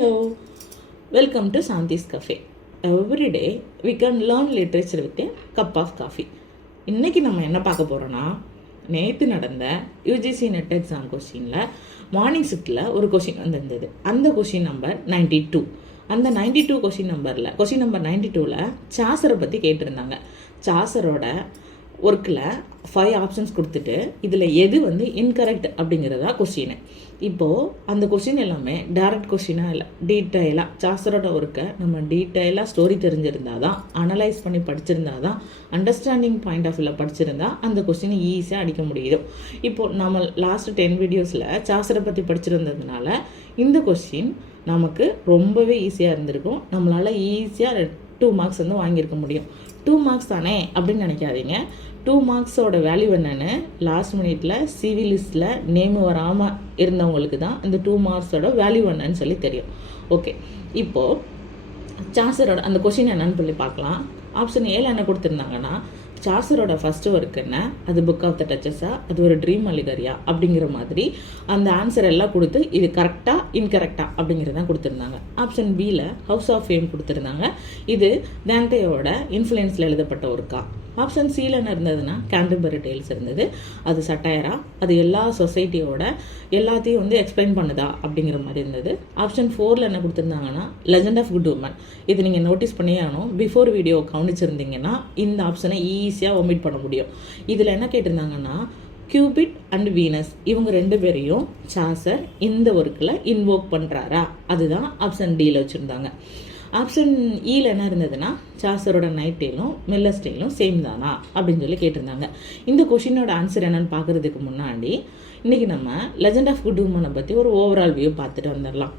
Hello, welcome to Santi's Cafe. Every day we can learn literature with a cup of coffee. இன்னைக்கு நம்ம என்ன பார்க்க போகிறோன்னா, நேற்று நடந்த யூஜிசி நெட் எக்ஸாம் கொஸ்டினில் மார்னிங் ஷிஃப்ட்டில் ஒரு கொஷின் வந்திருந்தது. அந்த கொஷின் நம்பர் 92. அந்த 92 கொஷின் நம்பர் 92ல் சாசரை பற்றி கேட்டிருந்தாங்க. சாசரோட ஒர்க்கில் 5 ஆப்ஷன்ஸ் கொடுத்துட்டு இதில் எது வந்து இன்கரெக்ட் அப்படிங்கிறதா கொஸ்டின். இப்போது அந்த கொஸ்டின் எல்லாமே டைரக்ட் கொஸ்டினாக இல்லை, டீட்டெயிலாக சாசரோட ஒர்க்கை நம்ம டீட்டெயிலாக ஸ்டோரி தெரிஞ்சிருந்தால் தான், அனலைஸ் பண்ணி படிச்சிருந்தா தான், அண்டர்ஸ்டாண்டிங் பாயிண்ட் ஆஃப் வியூவில் படிச்சிருந்தா அந்த கொஸ்டினை ஈஸியாக அடிக்க முடியும். இப்போது நம்ம லாஸ்ட் 10 வீடியோஸில் சாசரை பற்றி படிச்சிருந்ததுனால இந்த கொஸ்டின் நமக்கு ரொம்பவே ஈஸியாக இருந்திருக்கும். நம்மளால் ஈஸியாக 2 மார்க்ஸ் வந்து வாங்கியிருக்க முடியும். 2 மார்க்ஸ் தானே அப்படின்னு நினைக்காதீங்க. 2 மார்க்ஸோட வேல்யூ என்னென்னு லாஸ்ட் மினிட்ல சிவி லிஸ்ட்டில் நேம் வராமல் இருந்தவங்களுக்கு தான் இந்த 2 மார்க்ஸோட வேல்யூ என்னன்னு சொல்லி தெரியும். ஓகே, இப்போது சாசரோட அந்த கொஷின் என்னன்னு சொல்லி பார்க்கலாம். ஆப்ஷன் ஏல என்ன கொடுத்துருந்தாங்கன்னா, சாசரோட ஃபஸ்ட்டு ஒர்க் என்ன, அது புக் ஆஃப் த டச்சஸா, அது ஒரு ட்ரீம் அலிகரியா அப்படிங்கிற மாதிரி அந்த ஆன்சர் எல்லாம் கொடுத்து இது கரெக்டாக இன்கரெக்டா அப்படிங்கிறதான் கொடுத்துருந்தாங்க. ஆப்ஷன் பியில் ஹவுஸ் ஆஃப் ஃபேம் கொடுத்துருந்தாங்க. இது தாந்தேயோட இன்ஃப்ளூயன்ஸில் எழுதப்பட்ட ஒர்க்கா. ஆப்ஷன் சியில் என்ன இருந்ததுன்னா கேண்டர்பரி டேல்ஸ் இருந்தது. அது சட்டையரா, அது எல்லா சொசைட்டியோட எல்லாத்தையும் வந்து எக்ஸ்பிளைன் பண்ணுதா அப்படிங்கிற மாதிரி இருந்தது. ஆப்ஷன் 4ல் என்ன கொடுத்துருந்தாங்கன்னா லெஜண்ட் ஆஃப் குட் உமன். இது நீங்கள் நோட்டீஸ் பண்ணியே ஆகணும். பிஃபோர் வீடியோ கவனிச்சிருந்தீங்கன்னா இந்த ஆப்ஷனை ஈஸியாக ஒமிட் பண்ண முடியும். இதில் என்ன கேட்டிருந்தாங்கன்னா, கியூபிட் அண்ட் வீனஸ் இவங்க 2 பேரையும் சாசர் இந்த ஒர்க்கில் இன்வோக் பண்ணுறாரா, அதுதான் ஆப்ஷன் டியில் வச்சுருந்தாங்க. ஆப்ஷன் ஈயில் என்ன இருந்ததுன்னா, சாசரோட நைட் டேலும் மில்லர்ஸ் டேலும் சேம் தானா அப்படின்னு சொல்லி கேட்டிருந்தாங்க. இந்த கொஷினோட ஆன்சர் என்னன்னு பார்க்குறதுக்கு முன்னாடி இன்றைக்கி நம்ம லெஜண்ட் ஆஃப் குட் உமனை பற்றி ஒரு ஓவரால் வியூ பார்த்துட்டு வந்துடலாம்.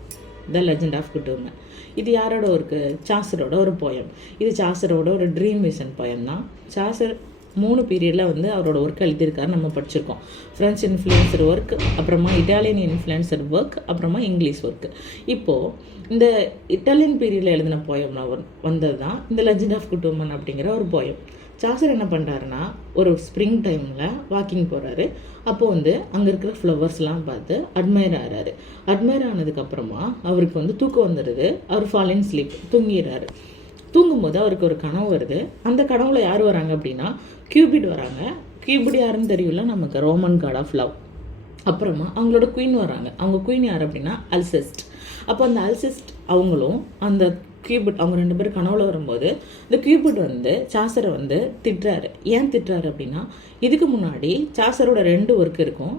The legend of good women இது யாரோட ஒர்க்கு? சாசரோட ஒரு போயம். இது சாசரோட ஒரு ட்ரீம் விஷன் போயம் தான். சாசர் 3 பீரியடில் வந்து அவரோட ஒர்க் எழுதியிருக்காரு, நம்ம படிச்சிருக்கோம். ஃப்ரெஞ்ச் இன்ஃப்ளூயன்சர் ஒர்க், அப்புறமா இட்டாலியன் இன்ஃப்ளூயன்சர் ஒர்க், அப்புறமா இங்கிலீஷ் ஒர்க்கு. இப்போது இந்த இட்டாலியன் பீரியடில் எழுதின போயம் வந்தது தான் இந்த லெஜண்ட் ஆஃப் குட் உமன் அப்படிங்கிற ஒரு போயம். சாசர் என்ன பண்ணுறாருன்னா, ஒரு ஸ்ப்ரிங் டைமில் வாக்கிங் போகிறாரு. அப்போது வந்து அங்கே இருக்கிற ஃப்ளவர்ஸ்லாம் பார்த்து அட்மையர் ஆகிறாரு. அட்மையர் ஆனதுக்கப்புறமா அவருக்கு வந்து தூக்கம் வந்துடுது. அவர் ஃபால் இன் ஸ்லீப், தூங்கிடுறாரு. தூங்கும்போது அவருக்கு ஒரு கனவு வருது. அந்த கனவுல யார் வராங்க அப்படின்னா கியூபிட் வராங்க. கியூபிட் யாருன்னு தெரியல நமக்கு, ரோமன் காட் ஆஃப் லவ். அப்புறமா அவங்களோட குயின் வராங்க. அவங்க குயின் யார் அப்படின்னா அல்செஸ்ட். அப்போ அந்த அல்செஸ்ட் அவங்களும் அந்த கியூபிட் அவங்க 2 பேரும் கனவுல வரும்போது இந்த கியூபிட் வந்து சாசரை வந்து திட்டுறாரு. ஏன் திட்டுறாரு அப்படின்னா, இதுக்கு முன்னாடி சாசரோட 2 ஒர்க் இருக்கும்.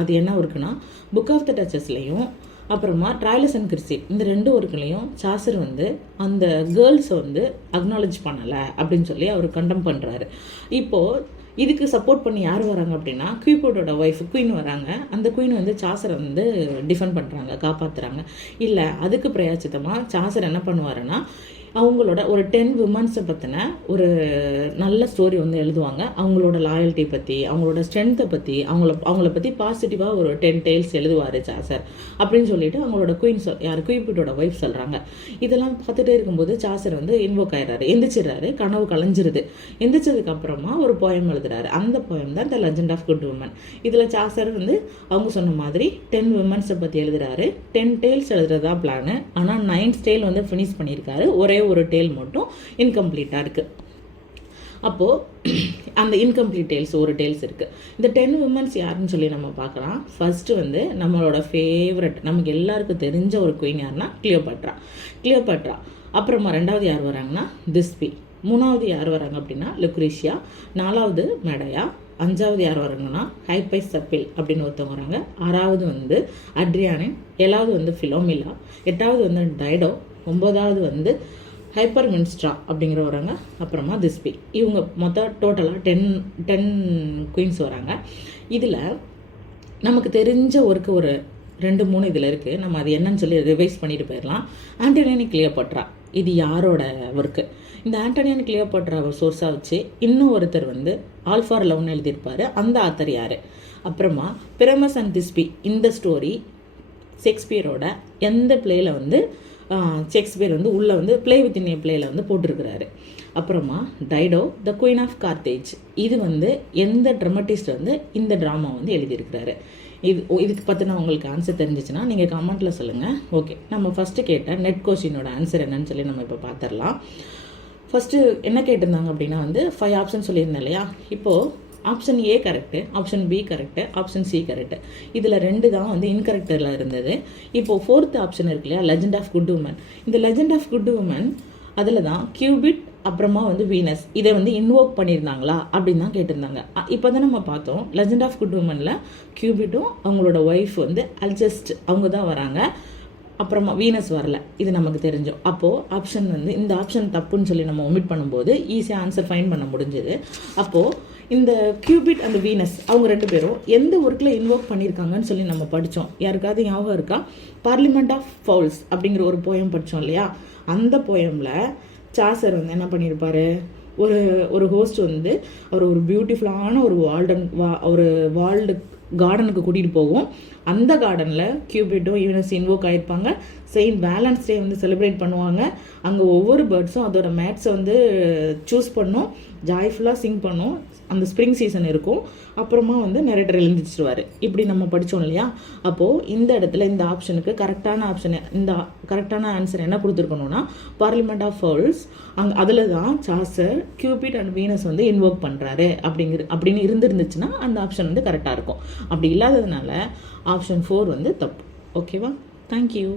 அது என்ன ஒர்க்குன்னா, புக் ஆஃப் த டச்சஸ்லையும் அப்புறமா ட்ரைலஸ் அண்ட் கிறிஸ்டின் இந்த 2 ஒர்க்குலையும் சாசர் வந்து அந்த கேர்ள்ஸை வந்து அக்னாலேஜ் பண்ணலை அப்படின்னு சொல்லி அவர் கண்டம் பண்ணுறாரு. இப்போது இதுக்கு சப்போர்ட் பண்ணி யார் வராங்க அப்படின்னா கியூபிடோட ஒய்ஃப் குயின் வராங்க. அந்த குயின் வந்து சாசரை வந்து டிஃபெண்ட் பண்ணுறாங்க, காப்பாற்றுறாங்க. இல்லை, அதுக்கு பிரயாச்சித்தமாக சாசர் என்ன பண்ணுவாருன்னா, அவங்களோட ஒரு 10 விமன்ஸை பற்றின ஒரு நல்ல ஸ்டோரி வந்து எழுதுவாங்க. அவங்களோட லாயல்ட்டி பற்றி, அவங்களோட ஸ்ட்ரென்த்தை பற்றி, அவங்கள பற்றி பாசிட்டிவாக ஒரு 10 டேல்ஸ் எழுதுவார் சாசர் அப்படின்னு சொல்லிட்டு அவங்களோட குயின் யார் குயிப்பிட்டோட ஒய்ஃப் சொல்கிறாங்க. இதெல்லாம் பார்த்துட்டே இருக்கும்போது சாசர் வந்து இன்வோக் ஆயிடுறாரு, எந்திரிச்சிடுறாரு, கனவு கலைஞ்சிருது. எந்திரிச்சதுக்கு அப்புறமா ஒரு போயம் எழுதுறாரு. அந்த போயம் தான் the legend of good women. இதில் சாசர் வந்து அவங்க சொன்ன மாதிரி 10 விமன்ஸை பற்றி எழுதுறாரு. 10 டேல்ஸ் எழுதுறதா பிளானு. ஆனால் 9th டேல் வந்து ஃபினிஷ் பண்ணியிருக்காரு. ஒரே ஒரு டேல் மட்டும் இன்கம்ப்ளீட்டாக இருக்குது. அப்போது அந்த இன்கம்ப்ளீட் டேல்ஸ் ஒரு டேல்ஸ் இருக்குது. இந்த 10 விமன்ஸ் யாருன்னு சொல்லி நம்ம பார்க்கலாம். ஃபர்ஸ்ட்டு வந்து நம்மளோட ஃபேவரட், நமக்கு எல்லாருக்கும் தெரிஞ்ச ஒரு குயின் யாருன்னா கிளியோபாட்ரா. அப்புறமா 2வது யார் வராங்கன்னா திஸ்பி. 3வது யார் வராங்க அப்படின்னா லுக்ரீஷியா. 4வது மெடயா. 5வது யார் வராங்கன்னா ஹைபைசப்பில் அப்படின்னு ஒருத்தவங்க வராங்க. 6வது வந்து அட்ரியானின். 7வது வந்து ஃபிலோமிலா. 8வது வந்து டைடோ. 9வது வந்து ஹைப்பர் மின்ஸ்ட்ரா அப்படிங்கிற வராங்க. அப்புறமா திஸ்பி. இவங்க மொத்தம் டோட்டலாக 10 குயின்ஸ் வராங்க. இதில் நமக்கு தெரிஞ்ச ஒர்க்கு ஒரு 2-3 இதில் இருக்குது. நம்ம அது என்னன்னு சொல்லி ரிவைஸ் பண்ணிட்டு போயிடலாம். ஆண்டோனியோ கிளியோபாட்ரா இது யாரோட ஒர்க்கு? இந்த ஆண்டோனியோ கிளியோபாட்ராவை சோர்ஸாக வச்சு இன்னும் ஒருத்தர் வந்து ஆல் ஃபார் லவ்னு எழுதியிருப்பார். அந்த ஆத்தர் யார்? அப்புறமா பிரமஸ் அண்ட் திஸ்பி இந்த ஸ்டோரி ஷேக்ஸ்பியரோட எந்த பிளேயில் வந்து ஷேக்ஸ்பியர் வந்து உள்ளே வந்து பிளே வித் இன் ஏ பிளேயில் வந்து போட்டிருக்கிறாரு. அப்புறமா டைடோ த குயின் ஆஃப் கார்த்தேஜ் இது வந்து எந்த ட்ராமட்டிஸ்ட் வந்து இந்த ட்ராமா வந்து எழுதியிருக்கிறாரு. இதுக்கு பற்றின உங்களுக்கு ஆன்சர் தெரிஞ்சிச்சுன்னா நீங்கள் கமெண்ட்டில் சொல்லுங்கள். ஓகே, நம்ம ஃபஸ்ட்டு கேட்ட நெட் கொஸ்டினோட ஆன்சர் என்னன்னு சொல்லி நம்ம இப்போ பார்த்துடலாம். ஃபஸ்ட்டு என்ன கேட்டிருந்தாங்க அப்படின்னா 5 ஆப்ஷன் சொல்லியிருந்தேன் இல்லையா. இப்போது option A correct, option B correct, option C correct. இதில் 2 தான் இன்கரெக்டில் இருந்தது. இப்போது 4th ஆப்ஷன் இருக்கு இல்லையா, லெஜெண்ட் ஆஃப் குட் உமன். இந்த லெஜெண்ட் ஆஃப் குட் உமன் அதில் தான் கியூபிட் அப்புறமா வீனஸ் இதை இன்வோக் பண்ணியிருந்தாங்களா அப்படின்னு தான் கேட்டிருந்தாங்க. இப்போ தான் நம்ம பார்த்தோம் லெஜெண்ட் ஆஃப் குட் உமனில் கியூபிட்டும் அவங்களோட ஒய்ஃப் அல்ஜஸ்ட் அவங்க தான் வராங்க, அப்புறமா வீனஸ் வரல, இது நமக்கு தெரிஞ்சோம். அப்போது ஆப்ஷன் இந்த ஆப்ஷன் தப்புன்னு சொல்லி நம்ம ஒமிட் பண்ணும்போது ஈஸியாக ஆன்சர் ஃபைன் பண்ண முடிஞ்சது. அப்போது இந்த கியூபிட் அந்த வீனஸ் அவங்க 2 பேரும் எந்த ஒர்க்கில் இன்வோக் பண்ணியிருக்காங்கன்னு சொல்லி நம்ம படித்தோம். யாருக்காவது ஞாபகம் இருக்கா? பார்லிமெண்ட் ஆஃப் ஃபவுல்ஸ் அப்படிங்கிற ஒரு போயம் படித்தோம் இல்லையா. அந்த போயமில் சாசர் என்ன பண்ணியிருப்பார், ஒரு ஹோஸ்ட் அவர் ஒரு பியூட்டிஃபுல்லான ஒரு வால்டு கார்டனுக்கு கூட்டிகிட்டு போவோம். அந்த கார்டனில் கியூபிட்டும் யூனஸ் இன்வோக் ஆகிருப்பாங்க. செயின்ட் வேலன்ஸ் டே செலிப்ரேட் பண்ணுவாங்க. அங்கே ஒவ்வொரு பேர்ட்ஸும் அதோட மேட்ஸை சூஸ் பண்ணும், ஜாய்ஃபுல்லாக சிங் பண்ணும். அந்த ஸ்ப்ரிங் சீசன் இருக்கும். அப்புறமா நரேட்டர் எழுந்திரிச்சிருவார். இப்படி நம்ம படித்தோம் இல்லையா. அப்போது இந்த இடத்துல இந்த ஆப்ஷனுக்கு கரெக்டான ஆன்சர் என்ன கொடுத்துருக்கணும்னா பார்லிமெண்ட் ஆஃப் ஃபவுல்ஸ். அதில் தான் Chaucer Cupid and Venus invoke பண்ணுறாரு அப்படின்னு இருந்துருந்துச்சுன்னா அந்த ஆப்ஷன் கரெக்டாக இருக்கும். அப்படி இல்லாததுனால ஆப்ஷன் 4 தப்பு. ஓகேவா? தேங்க்யூ.